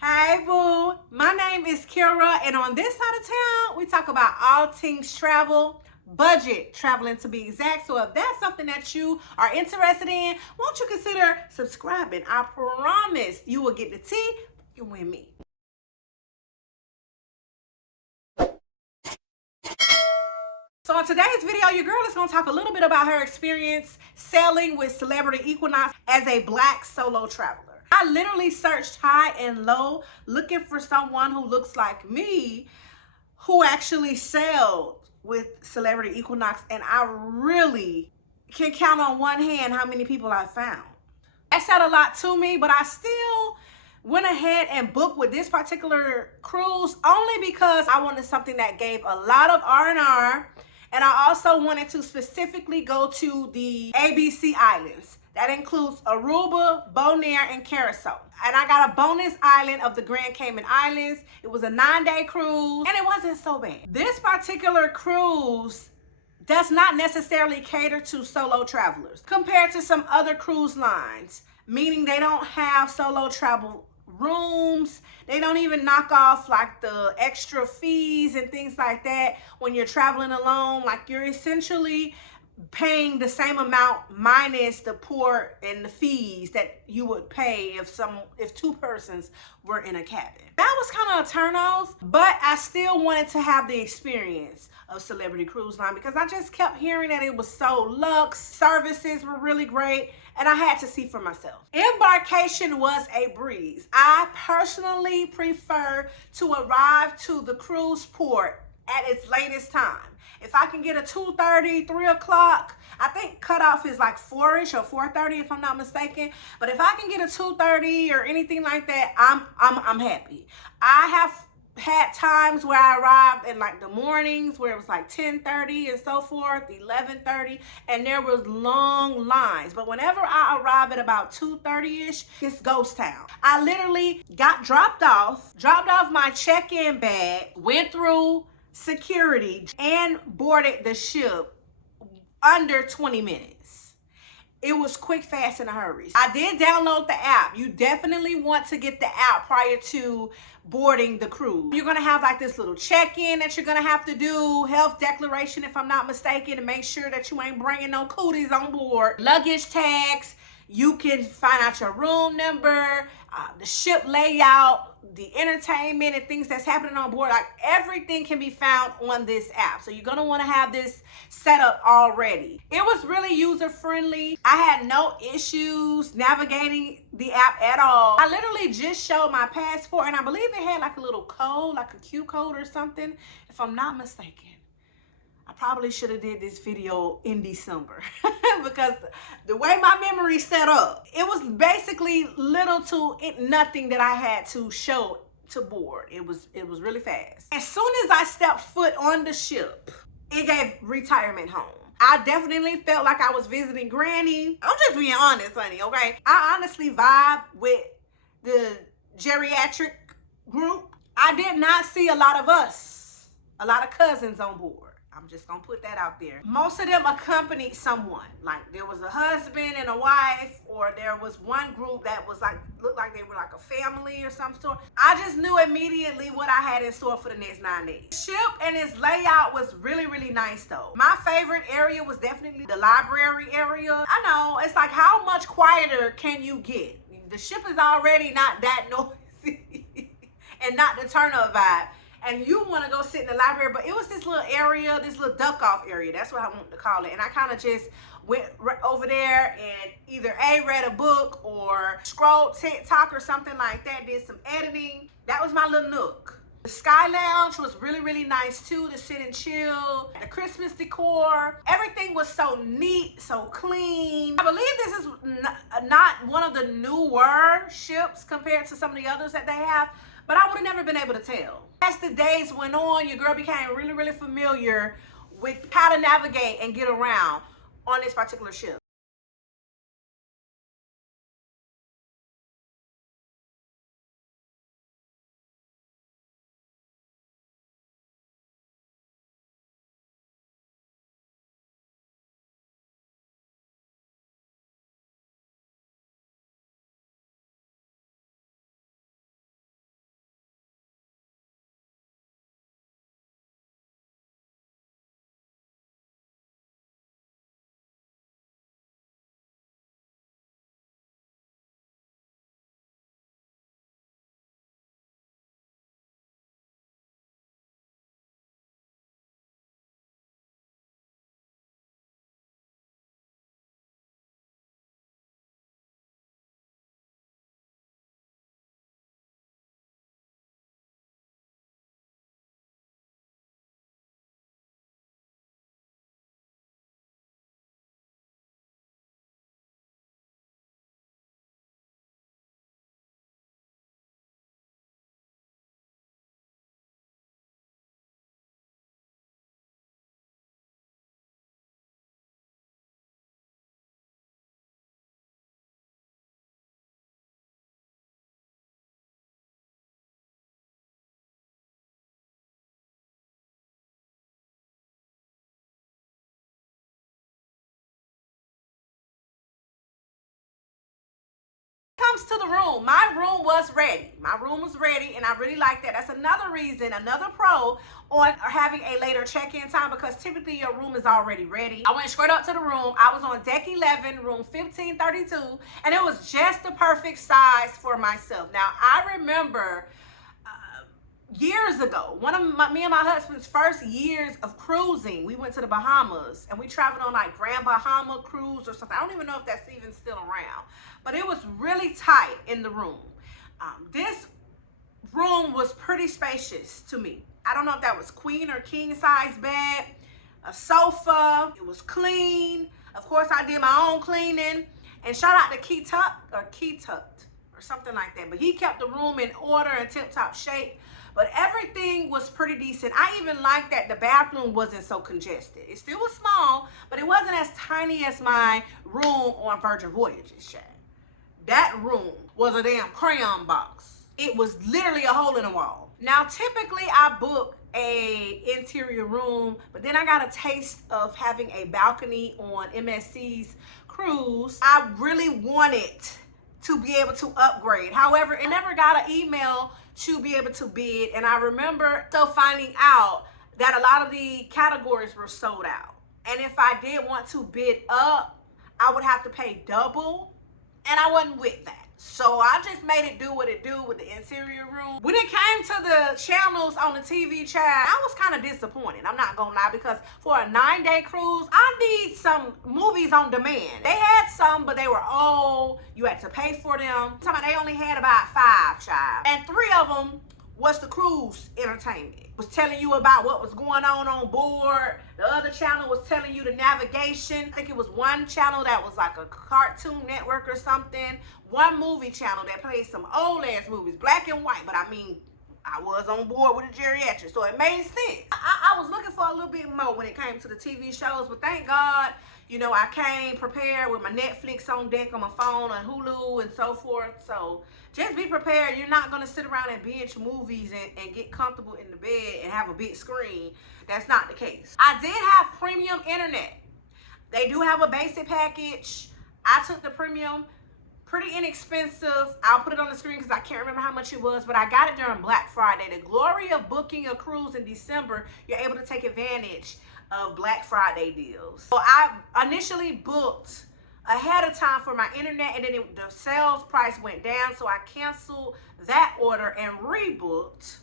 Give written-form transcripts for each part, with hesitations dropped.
Hey boo, my name is Kira, and on this side of town, we talk about all things travel, budget traveling to be exact. So if that's something that you are interested in, won't you consider subscribing? I promise you will get the tea, you win me. So in today's video, your girl is going to talk a little bit about her experience sailing with Celebrity Equinox as a black solo traveler. I literally searched high and low looking for someone who looks like me who actually sailed with Celebrity Equinox, and I really can count on one hand how many people I found. That said a lot to me, but I still went ahead and booked with this particular cruise only because I wanted something that gave a lot of R&R, and I also wanted to specifically go to the ABC Islands. That includes Aruba, Bonaire, and Curaçao. And I got a bonus island of the Grand Cayman Islands. It was a 9-day cruise, and it wasn't so bad. This particular cruise does not necessarily cater to solo travelers compared to some other cruise lines, meaning they don't have solo travel rooms. They don't even knock off like the extra fees and things like that when you're traveling alone. Like, you're essentially paying the same amount minus the port and the fees that you would pay if two persons were in a cabin. That was kind of a turn off, but I still wanted to have the experience of Celebrity Cruise Line because I just kept hearing that it was so luxe, services were really great, and I had to see for myself. Embarkation was a breeze. I personally prefer to arrive to the cruise port at its latest time. If I can get a 2:30, 3 o'clock, I think cutoff is like 4-ish or 4:30 if I'm not mistaken. But if I can get a 2:30 or anything like that, I'm happy. I have had times where I arrived in like the mornings where it was like 10:30 and so forth, 11:30, and there was long lines. But whenever I arrive at about 2:30-ish, it's ghost town. I literally got dropped off my check-in bag, went through security, and boarded the ship under 20 minutes. It was quick, fast, in a hurry. I did download the app. You definitely want to get the app prior to boarding the cruise. You're gonna have like this little check-in that you're gonna have to do, health declaration if I'm not mistaken, to make sure that you ain't bringing no cooties on board, luggage tags. You can find out your room number, the ship layout, the entertainment and things that's happening on board. Like, everything can be found on this app. So you're gonna wanna have this set up already. It was really user-friendly. I had no issues navigating the app at all. I literally just showed my passport, and I believe it had like a little code, like a Q code or something, if I'm not mistaken. I probably should have did this video in December because the way my memory set up, it was basically little to nothing that I had to show to board. It was really fast. As soon as I stepped foot on the ship, it gave retirement home. I definitely felt like I was visiting Granny. I'm just being honest, honey, okay? I honestly vibe with the geriatric group. I did not see a lot of us, a lot of cousins on board. I'm just gonna put that out there. Most of them accompanied someone. Like, there was a husband and a wife, or there was one group that was like, looked like they were like a family or some sort. I just knew immediately what I had in store for the next 9 days. The ship and its layout was really, really nice though. My favorite area was definitely the library area. I know, it's like, how much quieter can you get? The ship is already not that noisy and not the turn up vibe, and you want to go sit in the library, but it was this little area, this little duck off area, that's what I want to call it. And I kind of just went over there and either read a book or scrolled TikTok or something like that, did some editing. That was my little nook. The Sky Lounge was really, really nice too, to sit and chill. The Christmas decor, everything was so neat, so clean. I believe this is not one of the newer ships compared to some of the others that they have, but I would have never been able to tell. As the days went on, your girl became really, really familiar with how to navigate and get around on this particular ship. comes to the room, my room was ready. My room was ready, and I really like that. That's another reason, another pro on having a later check-in time, because typically your room is already ready. I went straight up to the room. I was on deck 11, room 1532, and it was just the perfect size for myself. Now, I remember years ago, me and my husband's first years of cruising, we went to the Bahamas and we traveled on like Grand Bahama cruise or something. I don't even know if that's even still around, but it was really tight in the room. This room was pretty spacious to me. I don't know if that was queen or king size bed, a sofa. It was clean. Of course, I did my own cleaning. And shout out to Key Tucked or something like that. But he kept the room in order and tip-top shape. But everything was pretty decent. I even liked that the bathroom wasn't so congested. It still was small, but it wasn't as tiny as my room on Virgin Voyages, child. That room was a damn crayon box. It was literally a hole in the wall. Now, typically I book a interior room, but then I got a taste of having a balcony on MSC's cruise. I really wanted to be able to upgrade. However, I never got an email to be able to bid, and I remember still finding out that a lot of the categories were sold out. And if I did want to bid up, I would have to pay double, and I wasn't with that. So I just made it do what it do with the interior room. When it came to the channels on the TV chat, I was kind of disappointed. I'm not gonna lie, because for a 9-day cruise, I need some movies on demand. They had some, but they were old. You had to pay for them. They only had about 5, child. And 3 of them was the cruise entertainment. It was telling you about what was going on board. The other channel was telling you the navigation. I think it was one channel that was like a Cartoon Network or something. One movie channel that played some old ass movies, black and white. But I mean, I was on board with the geriatrics, so it made sense. I was looking for a little bit more when it came to the TV shows, but thank God, you know, I came prepared with my Netflix on deck on my phone and Hulu and so forth. So just be prepared. You're not going to sit around and binge movies and get comfortable in the bed and have a big screen. That's not the case. I did have premium internet. They do have a basic package. I took the premium. Pretty inexpensive. I'll put it on the screen because I can't remember how much it was, but I got it during Black Friday. The glory of booking a cruise in December, you're able to take advantage of Black Friday deals. So I initially booked ahead of time for my internet, and then the sales price went down, so I canceled that order and rebooked,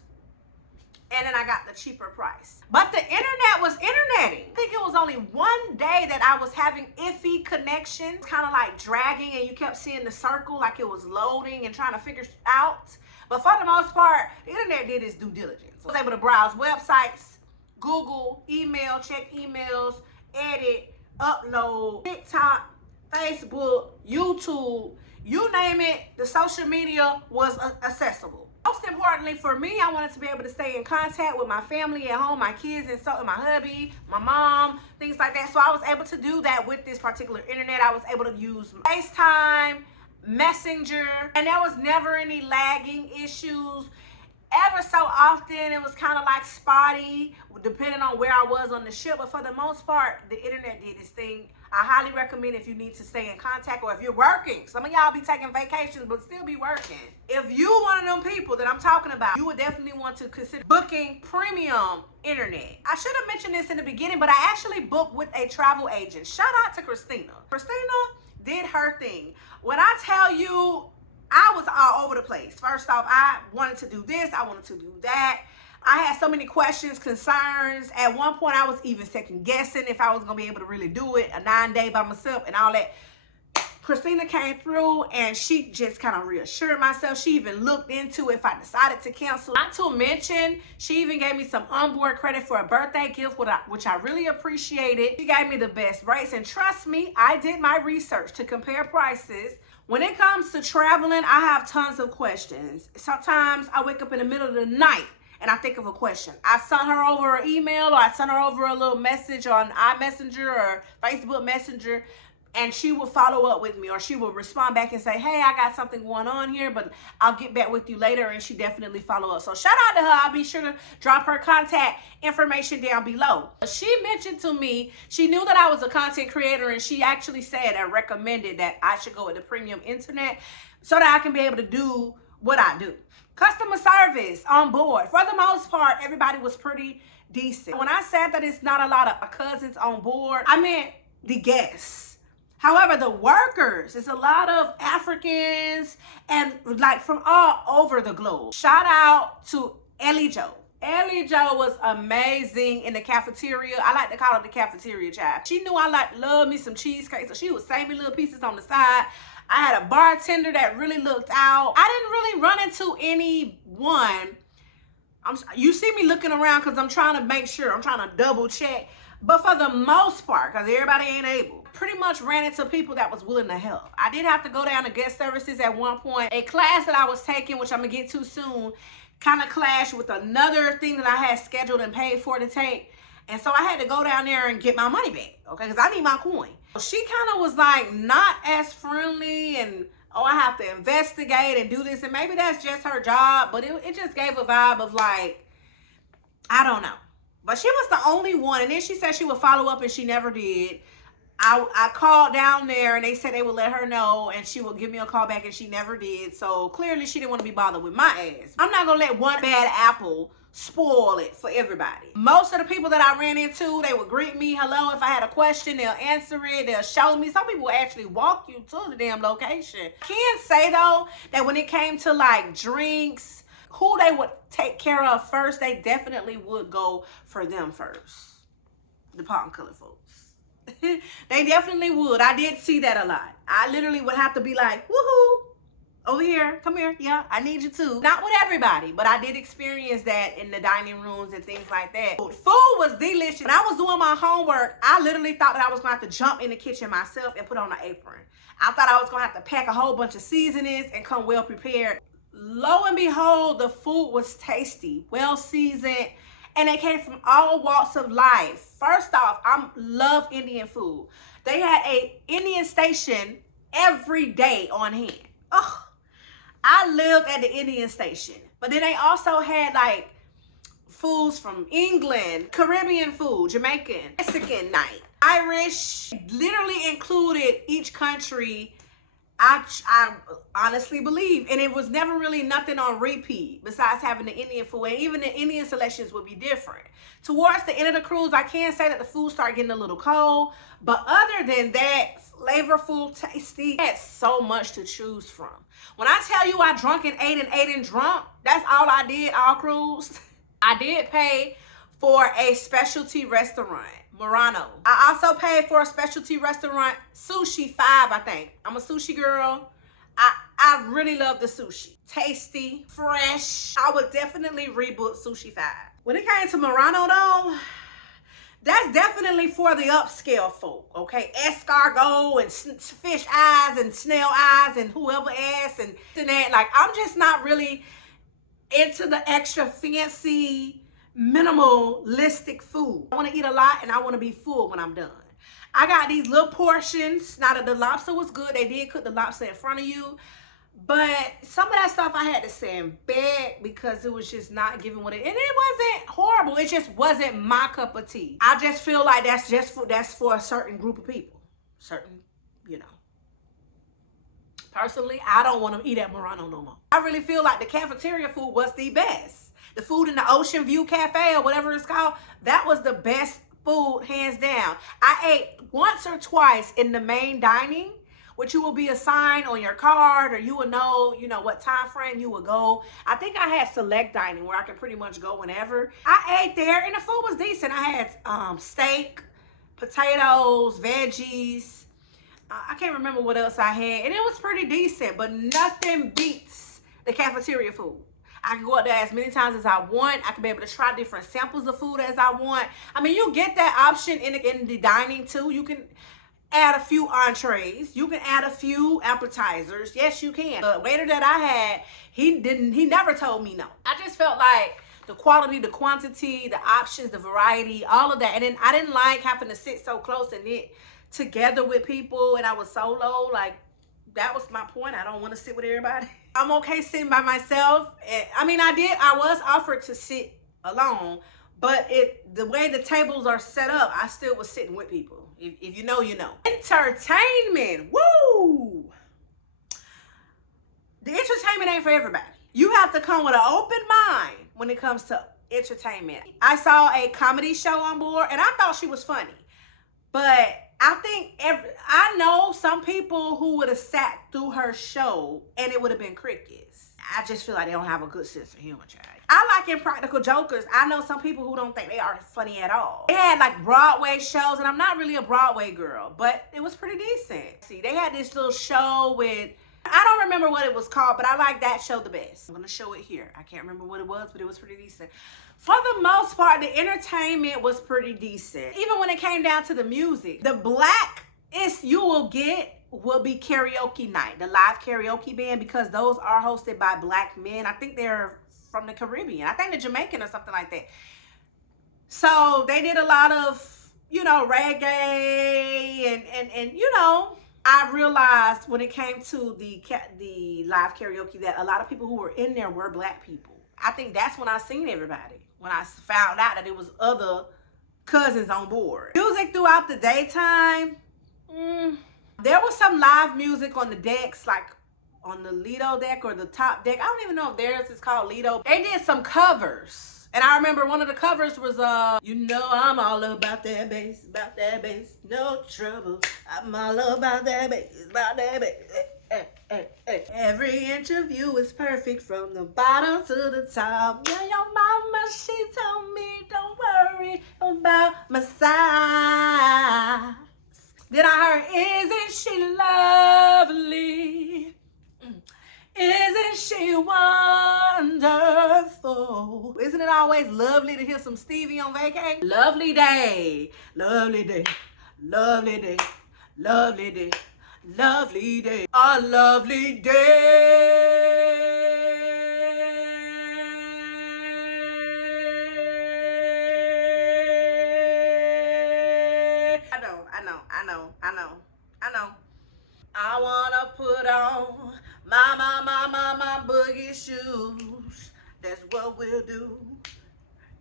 and then I got the cheaper price. But the internet was interneting. I think it was only one day that I was having iffy connection, kind of like dragging, and you kept seeing the circle like it was loading and trying to figure out. But for the most part, the internet did its due diligence. I was able to browse websites, Google, email, check emails, edit, upload, TikTok, Facebook, YouTube, you name it, the social media was accessible. Most importantly for me, I wanted to be able to stay in contact with my family at home, my kids and my hubby, my mom, things like that. So I was able to do that with this particular internet. I was able to use FaceTime, Messenger, and there was never any lagging issues. Ever so often, it was kind of like spotty, depending on where I was on the ship. But for the most part, the internet did its thing. I highly recommend if you need to stay in contact, or if you're working. Some of y'all be taking vacations, but still be working. If you one of them people that I'm talking about, you would definitely want to consider booking premium internet. I should have mentioned this in the beginning, but I actually booked with a travel agent. Shout out to Christina. Christina did her thing. When I tell you, I was all over the place. First off, I wanted to do this, I wanted to do that. I had so many questions, concerns. At one point, I was even second guessing if I was gonna be able to really do it, a 9-day by myself and all that. Christina came through and she just kind of reassured myself. She even looked into if I decided to cancel. Not to mention, she even gave me some onboard credit for a birthday gift, which I really appreciated. She gave me the best rates, and trust me, I did my research to compare prices. When it comes to traveling, I have tons of questions. Sometimes I wake up in the middle of the night and I think of a question. I sent her over an email, or I sent her over a little message on iMessenger or Facebook Messenger, and she will follow up with me, or she will respond back and say, hey, I got something going on here, but I'll get back with you later. And she definitely follow up. So shout out to her. I'll be sure to drop her contact information down below. She mentioned to me, she knew that I was a content creator, and she actually said and recommended that I should go with the premium internet. so that I can be able to do what I do. Customer service on board, for the most part, everybody was pretty decent. When I said that it's not a lot of cousins on board, I meant the guests. However, the workers, it's a lot of Africans and like from all over the globe. Shout out to Ellie Joe. Ellie Joe was amazing in the cafeteria. I like to call her the cafeteria child. She knew I love me some cheesecake, so she would save me little pieces on the side. I had a bartender that really looked out. I didn't really run into anyone. You see me looking around because I'm trying to make sure. I'm trying to double check. But for the most part, because everybody ain't able, pretty much ran into people that was willing to help. I did have to go down to guest services at one point. A class that I was taking, which I'm going to get to soon, kind of clashed with another thing that I had scheduled and paid for to take. And so I had to go down there and get my money back, okay? Because I need my coin. She kind of was like not as friendly and, oh, I have to investigate and do this. And maybe that's just her job, but it just gave a vibe of like, I don't know. But she was the only one. And then she said she would follow up and she never did. I called down there and they said they would let her know and she would give me a call back and she never did. So clearly she didn't want to be bothered with my ass. I'm not going to let one bad apple spoil it for everybody. Most of the people that I ran into, they would greet me, hello. If I had a question, they'll answer it. They'll show me. Some people will actually walk you to the damn location. I can say though that when it came to like drinks, who they would take care of first, they definitely would go for them first. The pot and color folks. They definitely would. I did see that a lot. I literally would have to be like, woohoo, over here, come here. Yeah, I need you too. Not with everybody, but I did experience that in the dining rooms and things like that. Food was delicious. When I was doing my homework, I literally thought that I was going to have to jump in the kitchen myself and put on an apron. I thought I was going to have to pack a whole bunch of seasonings and come well prepared. Lo and behold, the food was tasty, well seasoned, and they came from all walks of life. First off, I love Indian food. They had a Indian station every day on hand. Ugh. I lived at the Indian station. But then they also had like foods from England, Caribbean food, Jamaican, Mexican night, Irish, literally included each country. I honestly believe, and it was never really nothing on repeat besides having the Indian food, and even the Indian selections would be different. Towards the end of the cruise, I can say that the food started getting a little cold, but other than that, flavorful, tasty, I had so much to choose from. When I tell you I drunk and ate and drunk, that's all I did all cruise. I did pay for a specialty restaurant, Murano. I also paid for a specialty restaurant, Sushi 5, I think. I'm a sushi girl. I really love the sushi. Tasty, fresh. I would definitely rebook Sushi 5. When it came to Murano though, that's definitely for the upscale folk, okay? Escargot and fish eyes and snail eyes and whoever ass and that. Like, I'm just not really into the extra fancy, minimalistic food. I want to eat a lot and I want to be full when I'm done. I got these little portions. Now that the lobster was good, they did cook the lobster in front of you, but some of that stuff I had to send back because it was just not giving what it, and it wasn't horrible. It just wasn't my cup of tea. I just feel like that's for a certain group of people, certain, you know. Personally, I don't want to eat at Murano no more. I really feel like the cafeteria food was the best. The food in the Ocean View Cafe or whatever it's called, that was the best food, hands down. I ate once or twice in the main dining, which you will be assigned on your card, or you will know, what time frame you will go. I think I had select dining where I can pretty much go whenever. I ate there and the food was decent. I had steak, potatoes, veggies. I can't remember what else I had, and it was pretty decent, but nothing beats the cafeteria food. I can go up there as many times as I want. I can be able to try different samples of food as I want. I mean, you get that option in the dining too. You can add a few entrees. You can add a few appetizers. Yes, you can. The waiter that I had, he never told me no. I just felt like the quality, the quantity, the options, the variety, all of that. And then I didn't like having to sit so close and knit together with people, and I was solo. Like, that was my point. I don't want to sit with everybody. I'm okay sitting by myself. I was offered to sit alone, but the way the tables are set up, I still was sitting with people. If you know, you know. Entertainment, woo! The entertainment ain't for everybody. You have to come with an open mind when it comes to entertainment. I saw a comedy show on board and I thought she was funny. But I think I know some people who would have sat through her show and it would have been crickets. I just feel like they don't have a good sense of humor, child. I like Impractical Jokers. I know some people who don't think they are funny at all. They had like Broadway shows, and I'm not really a Broadway girl, but it was pretty decent. See, they had this little show with, I don't remember what it was called, but I like that show the best. I'm gonna show it here. I can't remember what it was, but it was pretty decent. For the most part, the entertainment was pretty decent. Even when it came down to the music, the blackest you will get will be karaoke night, the live karaoke band, because those are hosted by black men. I think they're from the Caribbean. I think they're Jamaican or something like that. So they did a lot of, you know, reggae and you know, I realized when it came to the live karaoke that a lot of people who were in there were black people. I think that's when I seen everybody. When I found out that it was other cousins on board. Music throughout the daytime, there was some live music on the decks, like on the Lido deck or the top deck. I don't even know if theirs is called Lido. They did some covers. And I remember one of the covers was, you know I'm all about that bass, no trouble. I'm all about that bass, Every inch of you is perfect from the bottom to the top. Yeah, your mama, she told me don't worry about my size. Then I heard, isn't she lovely? Isn't she wonderful? Isn't it always lovely to hear some Stevie on vacation? Lovely day, lovely day, lovely day, lovely day, lovely day, a lovely day. I know. I wanna put on my boogie shoes. That's what we'll do.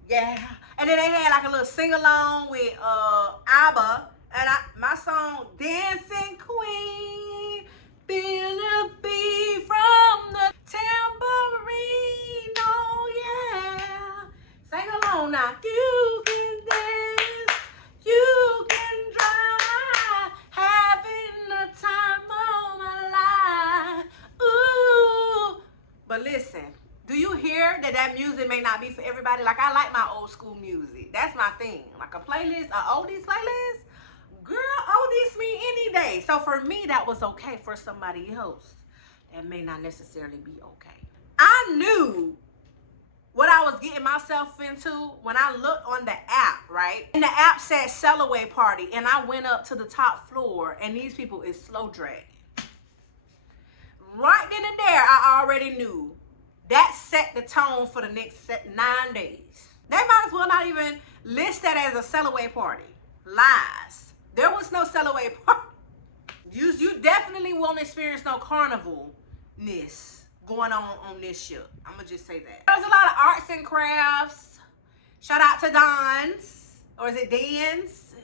Yeah. And then they had like a little sing-along with ABBA. And my song, Dancing Queen, feel the beat from the tambourine. Oh yeah. Sing along now. You can dance, you can drive, having the time of my life. Ooh. But listen, do you hear that music may not be for everybody? Like, I like my old school music. That's my thing. Like a playlist, a oldies playlist. Girl, oldies me any day. So for me, that was okay. For somebody else, that may not necessarily be okay. I knew what I was getting myself into when I looked on the app, right? And the app said Celebrity Party, and I went up to the top floor, and these people is slow dragging. Right then and there, I already knew that set the tone for the next 9 days. They might as well not even list that as a Celebrity Party. Lies. There was no Celebrity Party. You definitely won't experience no carnivalness going on this ship. I'm gonna just say that. There's a lot of arts and crafts. Shout out to Don's, or is it Dan's?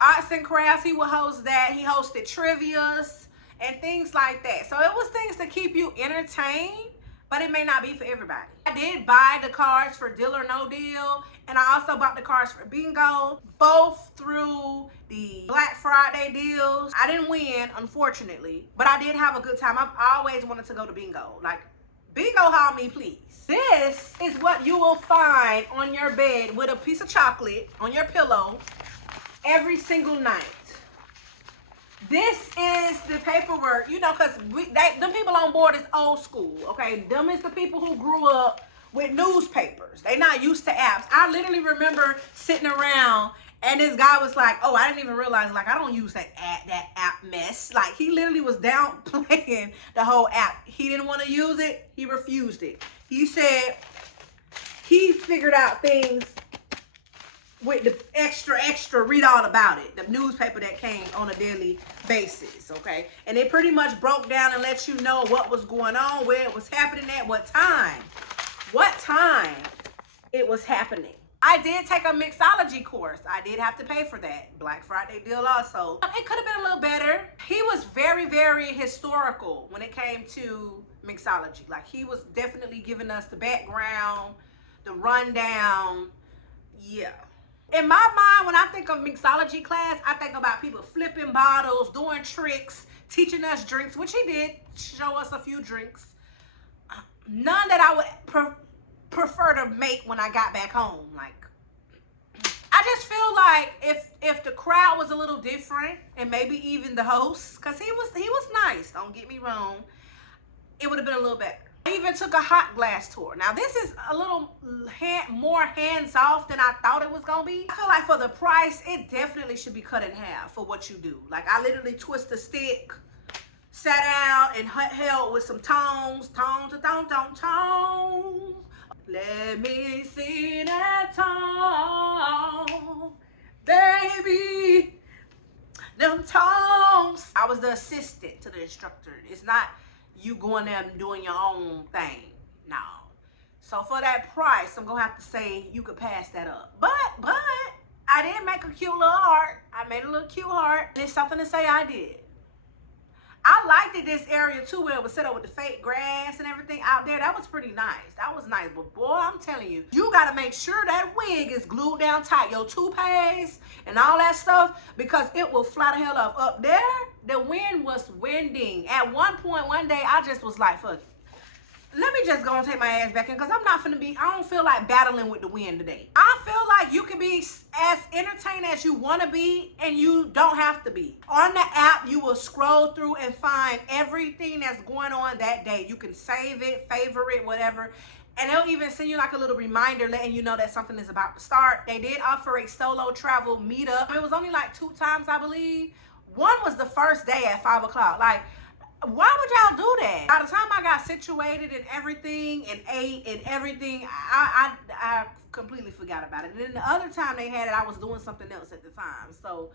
Arts and crafts, he will host that. He hosted trivias and things like that. So it was things to keep you entertained, but it may not be for everybody. I did buy the cards for Deal or No Deal, and I also bought the cards for Bingo, both through the Black Friday deals. I didn't win, unfortunately, but I did have a good time. I've always wanted to go to Bingo. Like, Bingo haul me, please. This is what you will find on your bed with a piece of chocolate on your pillow every single night. This is the paperwork, you know, because them people on board is old school, okay? Them is the people who grew up with newspapers. They not used to apps. I literally remember sitting around and this guy was like, oh, I didn't even realize, like, I don't use that app mess. Like, he literally was downplaying the whole app. He didn't want to use it. He refused it. He said he figured out things with the extra, read all about it. The newspaper that came on a daily basis, okay? And it pretty much broke down and let you know what was going on, where it was happening at, what time it was happening. I did take a mixology course. I did have to pay for that. Black Friday deal also. It could have been a little better. He was very, very historical when it came to mixology. Like, he was definitely giving us the background, the rundown. Yeah. In my mind, when I think of mixology class, I think about people flipping bottles, doing tricks, teaching us drinks, which he did show us a few drinks. None that I would prefer to make when I got back home. Like, I just feel like if the crowd was a little different, and maybe even the host, because he was nice, don't get me wrong, it would have been a little better. I even took a hot glass tour. Now, this is a little more hands-off than I thought it was going to be. I feel like for the price, it definitely should be cut in half for what you do. Like, I literally twist the stick, sat down, and held with some tongs. Let me see that tongue, baby. Them tongues. I was the assistant to the instructor. It's not you going there and doing your own thing. No. So for that price, I'm gonna have to say you could pass that up. But I did make a cute little heart. I made a little cute heart. There's something to say I did. I liked it, this area too, where it was set up with the fake grass and everything out there. That was pretty nice. That was nice. But boy, I'm telling you, you gotta make sure that wig is glued down tight. Your toupees and all that stuff, because it will fly the hell off. Up there, the wind was winding. At one point, one day, I just was like, fuck it. Let me just go and take my ass back in, because I'm not finna be, I don't feel like battling with the wind today. I feel like you can be as entertained as you want to be, and you don't have to be. On the app, you will scroll through and find everything that's going on that day. You can save it, favorite, whatever. And they'll even send you like a little reminder letting you know that something is about to start. They did offer a solo travel meetup. It was only like 2 times, I believe. One was the first day at 5 o'clock. Like, why would y'all do that? By the time I got situated and everything and ate and everything, I completely forgot about it. And then the other time they had it, I was doing something else at the time. So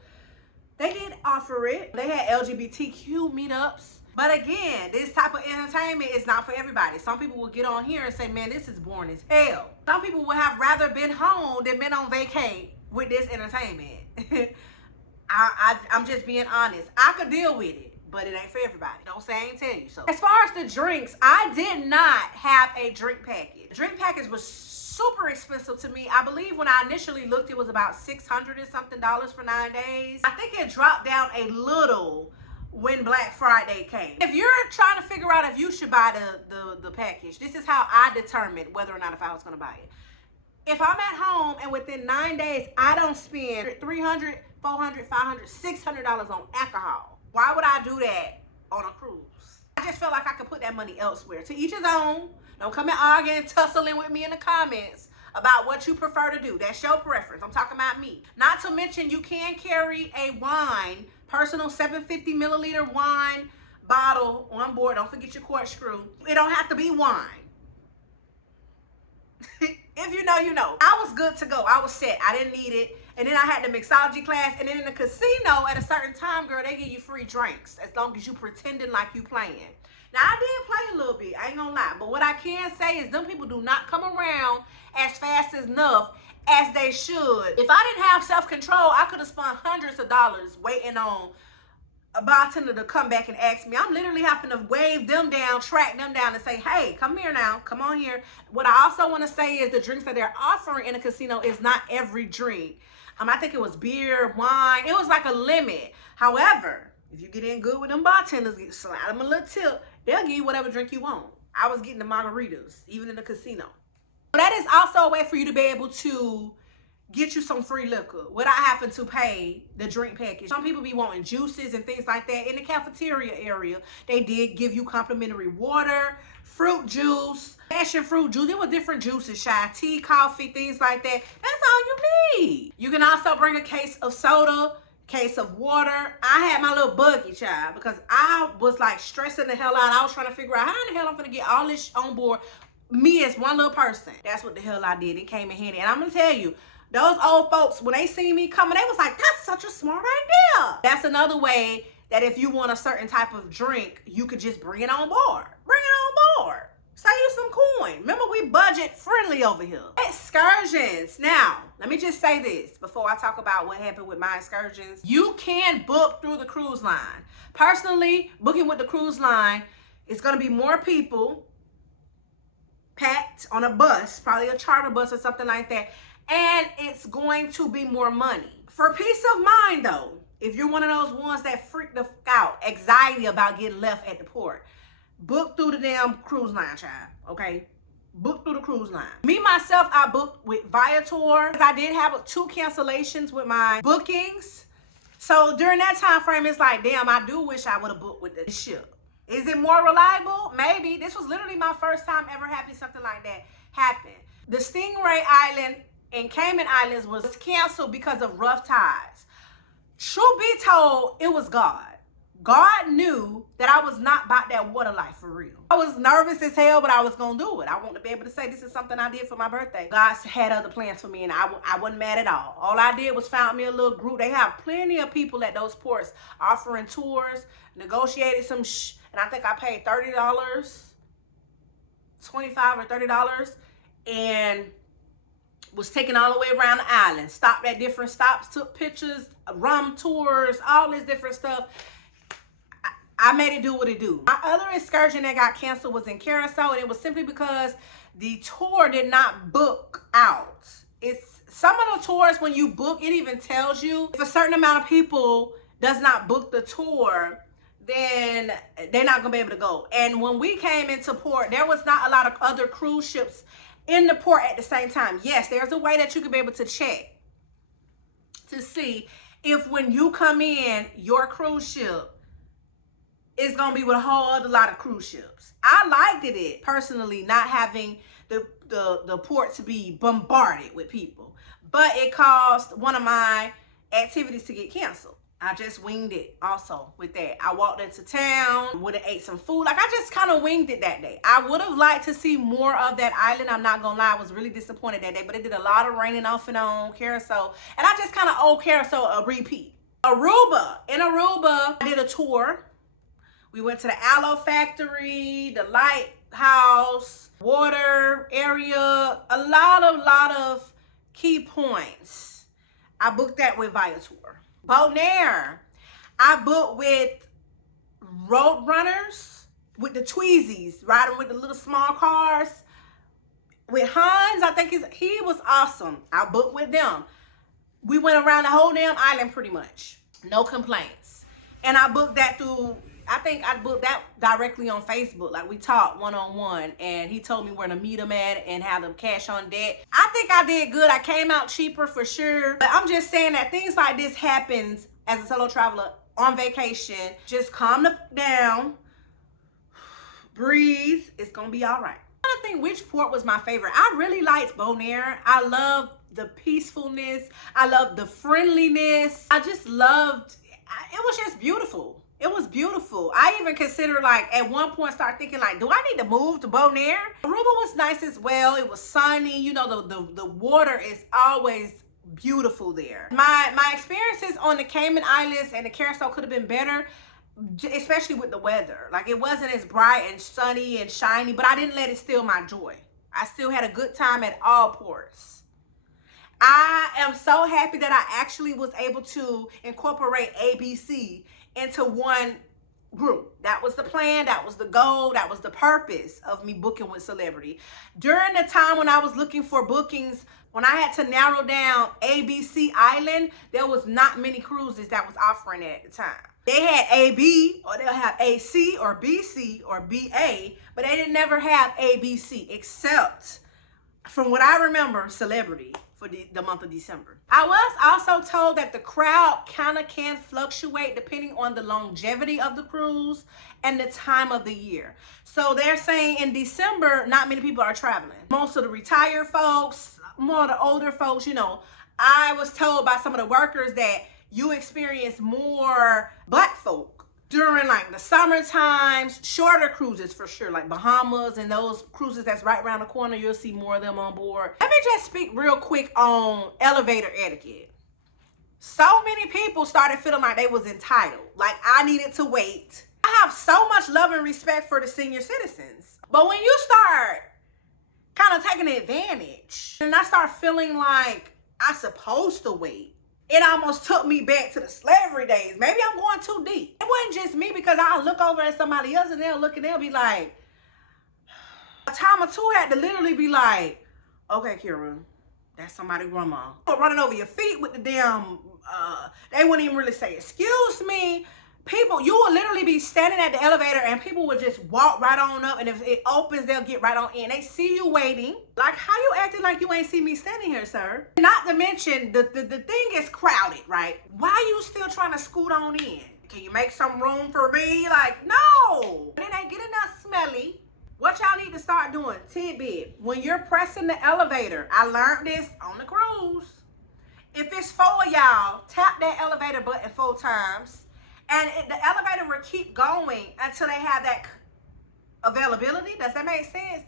they did offer it. They had LGBTQ meetups. But again, this type of entertainment is not for everybody. Some people will get on here and say, man, this is boring as hell. Some people would have rather been home than been on vacay with this entertainment. I'm just being honest. I could deal with it, but it ain't for everybody. Don't say I ain't tell you so. As far as the drinks, I did not have a drink package. The drink package was super expensive to me. I believe when I initially looked, it was about $600 and something for 9 days. I think it dropped down a little when Black Friday came. If you're trying to figure out if you should buy the package, this is how I determined whether or not if I was gonna buy it. If I'm at home and within 9 days, I don't spend $300, $400, $500, $600 on alcohol, why would I do that on a cruise? I just felt like I could put that money elsewhere. To each his own. Don't come and argue and tussling with me in the comments about what you prefer to do. That's your preference. I'm talking about me. Not to mention, you can carry a wine, personal 750 milliliter wine bottle on board. Don't forget your corkscrew. It don't have to be wine. If you know, you know. I was good to go. I was set. I didn't need it. And then I had the mixology class. And then in the casino, at a certain time, girl, they give you free drinks as long as you pretending like you playing. Now, I did play a little bit. I ain't gonna lie. But what I can say is them people do not come around as fast enough as they should. If I didn't have self-control, I could have spent hundreds of dollars waiting on a bartender to come back and ask me. I'm literally having to wave them down, track them down, and say, hey, come here now, come on here. What I also want to say is the drinks that they're offering in a casino is not every drink. I think it was beer, wine. It was like a limit. However, if you get in good with them bartenders, slide them a little tip, they'll give you whatever drink you want. I was getting the margaritas, even in the casino. That is also a way for you to be able to get you some free liquor without having to pay the drink package. Some people be wanting juices and things like that. In the cafeteria area, they did give you complimentary water, fruit juice, passion fruit juice. There were different juices, chai tea, coffee, things like that. That's all you need. You can also bring a case of soda, case of water. I had my little buggy, child, because I was like stressing the hell out. I was trying to figure out how in the hell I'm gonna get all this on board, me as one little person. That's what the hell I did. It came in handy. And I'm gonna tell you, those old folks, when they see me coming, they was like, that's such a smart idea. That's another way that if you want a certain type of drink, you could just bring it on board. Bring it on board. Save you some coin. Remember, we budget friendly over here. Excursions. Now, let me just say this before I talk about what happened with my excursions. You can book through the cruise line. Personally, booking with the cruise line, It's going to be more people packed on a bus, probably a charter bus or something like that. And it's going to be more money. For peace of mind though, if you're one of those ones that freak the fuck out, anxiety about getting left at the port, book through the damn cruise line, child, okay? Book through the cruise line. Me, myself, I booked with Viator. I did have 2 cancellations with my bookings. So during that time frame, it's like, damn, I do wish I would have booked with the ship. Is it more reliable? Maybe. This was literally my first time ever having something like that happen. The Stingray Island and Cayman Islands was canceled because of rough tides. Truth be told, it was God. God knew that I was not about that water life for real. I was nervous as hell, but I was gonna do it. I wanted to be able to say this is something I did for my birthday. God had other plans for me, and I wasn't mad at all. All I did was found me a little group. They have plenty of people at those ports offering tours, negotiated some and I think I paid $30, $25 or $30, and was taken all the way around the island. Stopped at different stops, took pictures, rum tours, all this different stuff. I made it do what it do. My other excursion that got canceled was in Curaçao, and it was simply because the tour did not book out. It's some of the tours, when you book, it even tells you if a certain amount of people does not book the tour, then they're not gonna be able to go. And when we came into port, there was not a lot of other cruise ships in the port at the same time. Yes, there's a way that you could be able to check to see if when you come in, your cruise ship is gonna be with a whole other lot of cruise ships. I liked it personally, not having the port to be bombarded with people, but it caused one of my activities to get canceled. I just winged it also with that. I walked into town, would have ate some food. Like, I just kind of winged it that day. I would have liked to see more of that island. I'm not gonna lie, I was really disappointed that day, but it did a lot of raining off and on Curacao, and I just kind of owe Curacao a repeat. Aruba. In Aruba, I did a tour. We went to the aloe factory, the lighthouse, water area, a lot of key points. I booked that with Viator. Bonaire, I booked with road runners, with the Tweezies, riding with the little small cars. With Hans, I think he was awesome. I booked with them. We went around the whole damn island pretty much. No complaints. And I booked that through, I think I booked that directly on Facebook. Like, we talked one-on-one, and he told me where to meet him at and have them cash on deck. I think I did good. I came out cheaper for sure. But I'm just saying that things like this happens as a solo traveler on vacation. Just calm down, breathe. It's gonna be all right. I'm trying to think which port was my favorite. I really liked Bonaire. I love the peacefulness. I love the friendliness. I just loved, it was just beautiful. It was beautiful. I even considered, like, at one point start thinking, like, do I need to move to Bonaire? Aruba was nice as well. It was sunny. You know, the water is always beautiful there. My experiences on the Cayman Islands and the Curaçao could have been better, especially with the weather. Like, it wasn't as bright and sunny and shiny, but I didn't let it steal my joy. I still had a good time at all ports. I am so happy that I actually was able to incorporate ABC into one group. That was the plan, that was the goal, that was the purpose of me booking with Celebrity. During the time when I was looking for bookings, when I had to narrow down ABC Island, there was not many cruises that was offering it at the time. They had AB, or they'll have AC or BC or BA, but they didn't never have ABC, except, from what I remember, Celebrity for the month of December. I was also told that the crowd kind of can fluctuate depending on the longevity of the cruise and the time of the year. So they're saying in December, not many people are traveling. Most of the retired folks, more of the older folks, you know. I was told by some of the workers that you experience more Black folk during, like, the summer times, shorter cruises for sure, like Bahamas and those cruises that's right around the corner. You'll see more of them on board. Let me just speak real quick on elevator etiquette. So many people started feeling like they was entitled, like I needed to wait. I have so much love and respect for the senior citizens, but when you start kind of taking advantage, and I start feeling like I'm supposed to wait, It almost took me back to the slavery days. Maybe I'm going too deep. It wasn't just me, because I'll look over at somebody else and they'll look and they'll be like, a time or two had to literally be like, okay, Kira, that's somebody's grandma. But running over your feet with the damn, they wouldn't even really say, excuse me. People, you will literally be standing at the elevator and people would just walk right on up, and if it opens, they'll get right on in. They see you waiting. Like, how you acting like you ain't see me standing here, sir? Not to mention, the thing is crowded, right? Why you still trying to scoot on in? Can you make some room for me? Like, no. It ain't getting that smelly. What y'all need to start doing, tidbit, when you're pressing the elevator, I learned this on the cruise. If it's 4 of y'all, tap that elevator button 4 times. And the elevator will keep going until they have that availability. Does that make sense?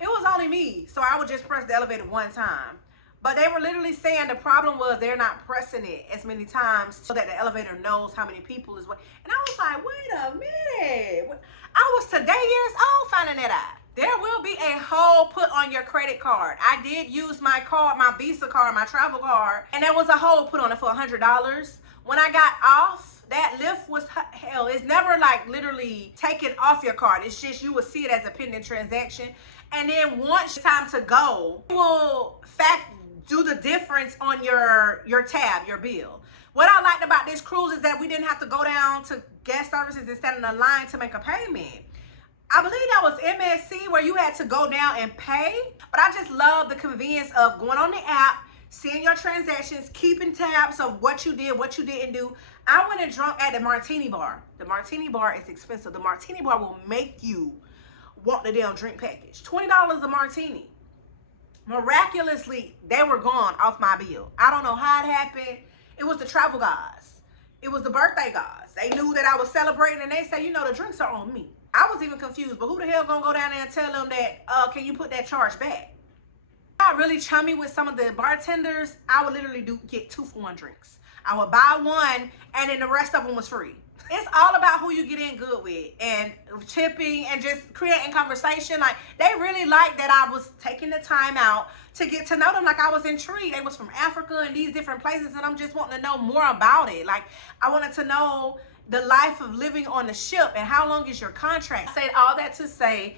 It was only me, so I would just press the elevator 1 time. But they were literally saying the problem was they're not pressing it as many times so that the elevator knows how many people is what. And I was like, wait a minute. I was today years old finding that out. There will be a hole put on your credit card. I did use my card, my Visa card, my travel card, and there was a hole put on it for $100. When I got off, that lift was hell. It's never like literally taken off your card. It's just you will see it as a pending transaction. And then once it's time to go, you will do the difference on your tab, your bill. What I liked about this cruise is that we didn't have to go down to guest services and stand in a line to make a payment. I believe that was MSC where you had to go down and pay. But I just love the convenience of going on the app, seeing your transactions, keeping tabs of what you did, what you didn't do. I went and drunk at the martini bar. The martini bar is expensive. The martini bar will make you want the damn drink package. $20 a martini. Miraculously, they were gone off my bill. I don't know how it happened. It was the travel guys. It was the birthday guys. They knew that I was celebrating and they said, you know, the drinks are on me. I was even confused, but who the hell gonna go down there and tell them that, can you put that charge back? I got really chummy with some of the bartenders. I would literally get 2 for 1 drinks. I would buy one and then the rest of them was free. It's all about who you get in good with and tipping and just creating conversation. Like, they really liked that I was taking the time out to get to know them. Like, I was intrigued. They was from Africa and these different places, and I'm just wanting to know more about it. Like, I wanted to know the life of living on the ship and how long is your contract. I said all that to say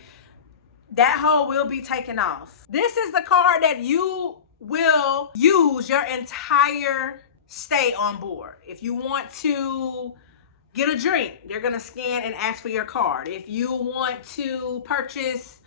that hole will be taken off. This is the card that you will use your entire stay on board. If you want to get a drink, they're gonna scan and ask for your card. If you want to purchase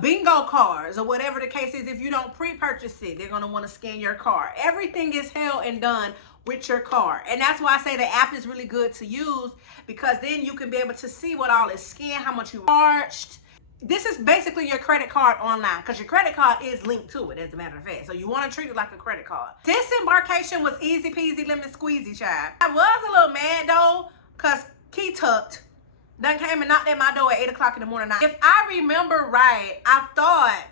bingo cards or whatever the case is, if you don't pre-purchase it, they're gonna want to scan your card. Everything is held and done with your card. And that's why I say the app is really good to use, because then you can be able to see what all is scanned, how much you charged. This is basically your credit card online, because your credit card is linked to it, as a matter of fact. So you want to treat it like a credit card. Disembarkation was easy peasy lemon squeezy, child. I was a little mad though, because Key Tucked done came and knocked at my door at 8 o'clock in the morning. Now, if I remember right, I thought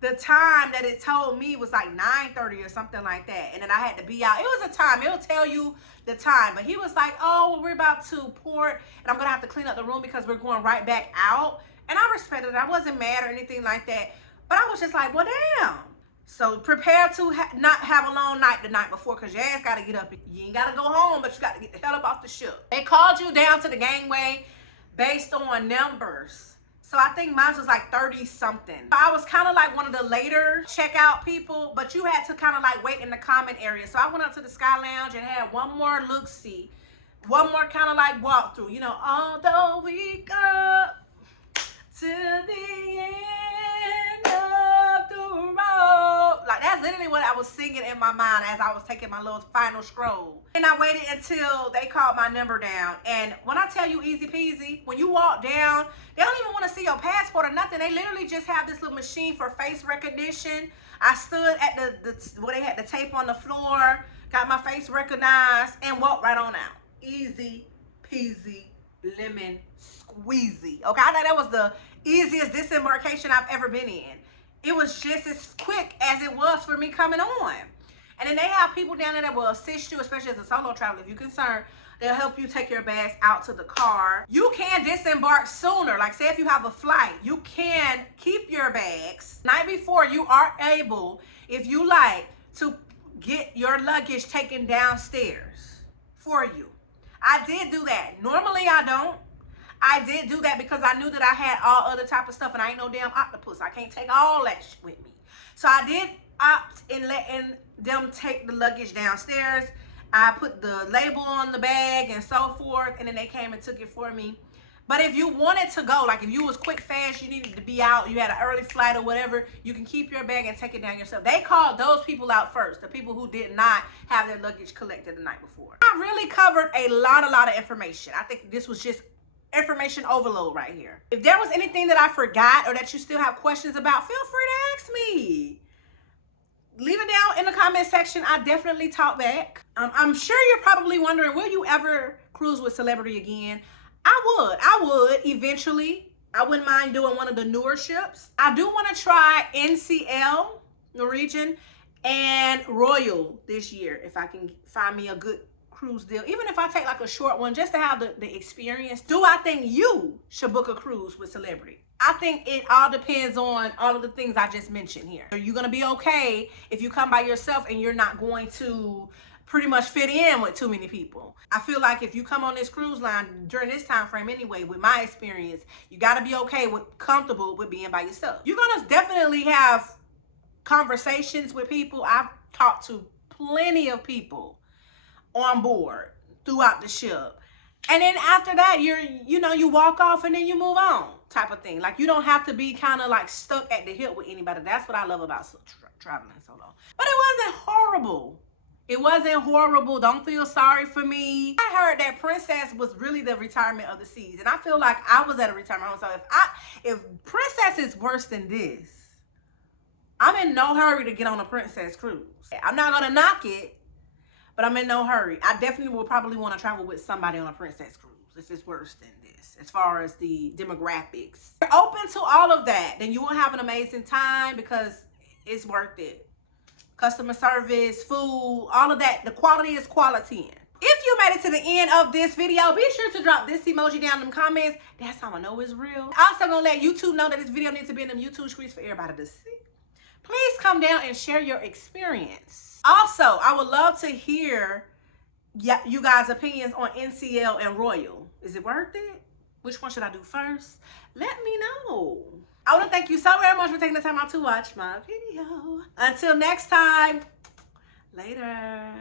the time that it told me was like 9:30 or something like that. And then I had to be out. It was a time. It'll tell you the time. But he was like, oh, well, we're about to port and I'm going to have to clean up the room because we're going right back out. And I respected it. I wasn't mad or anything like that. But I was just like, well, damn. So prepare to not have a long night the night before, because your ass got to get up. You ain't got to go home, but you got to get the hell up off the ship. They called you down to the gangway based on numbers. So I think mine was like 30 something. I was kind of like one of the later checkout people, but you had to kind of like wait in the common area. So I went up to the Sky Lounge and had one more look-see, one more kind of like walk through, you know, although we go to the end of the road. Like, that's literally what I was singing in my mind as I was taking my little final stroll. And I waited until they called my number down. And when I tell you easy peasy, when you walk down, they don't even want to see your passport or nothing. They literally just have this little machine for face recognition. I stood at the where they had the tape on the floor, got my face recognized, and walked right on out. Easy peasy lemon squeezy. Okay, I thought that was the easiest disembarkation I've ever been in. It was just as quick as it was for me coming on. And then they have people down there that will assist you, especially as a solo traveler. If you're concerned, they'll help you take your bags out to the car. You can disembark sooner. Like, say if you have a flight, you can keep your bags. Night before, you are able, if you like, to get your luggage taken downstairs for you. I did do that. Normally I don't. I did do that because I knew that I had all other type of stuff and I ain't no damn octopus. I can't take all that shit with me. So I did opt in letting them take the luggage downstairs. I put the label on the bag and so forth, and then they came and took it for me. But if you wanted to go, like if you was quick, fast, you needed to be out, you had an early flight or whatever, you can keep your bag and take it down yourself. They called those people out first, the people who did not have their luggage collected the night before. I really covered a lot of information. I think this was just information overload right here. If there was anything that I forgot or that you still have questions about, feel free to ask me. Leave it down in the comment section. I definitely talk back. I'm sure you're probably wondering, will you ever cruise with Celebrity again? I would eventually. I wouldn't mind doing one of the newer ships. I do want to try NCL, Norwegian, and Royal this year if I can find me a good cruise deal. Even if I take like a short one just to have the experience. Do I think you should book a cruise with Celebrity? I think it all depends on all of the things I just mentioned here. Are you going to be okay if you come by yourself and you're not going to pretty much fit in with too many people? I feel like if you come on this cruise line during this time frame anyway, with my experience, you got to be okay with, comfortable with being by yourself. You're going to definitely have conversations with people. I've talked to plenty of people on board throughout the ship. And then after that, you walk off and then you move on type of thing. Like you don't have to be kind of like stuck at the hip with anybody. That's what I love about traveling solo. But it wasn't horrible. It wasn't horrible. Don't feel sorry for me. I heard that Princess was really the retirement of the seas. And I feel like I was at a retirement home. So if Princess is worse than this, I'm in no hurry to get on a Princess cruise. I'm not going to knock it, but I'm in no hurry. I definitely will probably want to travel with somebody on a Princess cruise if it's worse than this, as far as the demographics. If you're open to all of that, then you will have an amazing time because it's worth it. Customer service, food, all of that. The quality is quality. If you made it to the end of this video, be sure to drop this emoji down in the comments. That's how I know it's real. Also gonna let YouTube know that this video needs to be in them YouTube streets for everybody to see. Please come down and share your experience. Also, I would love to hear you guys' opinions on NCL and Royal. Is it worth it? Which one should I do first? Let me know. I want to thank you so very much for taking the time out to watch my video. Until next time, later.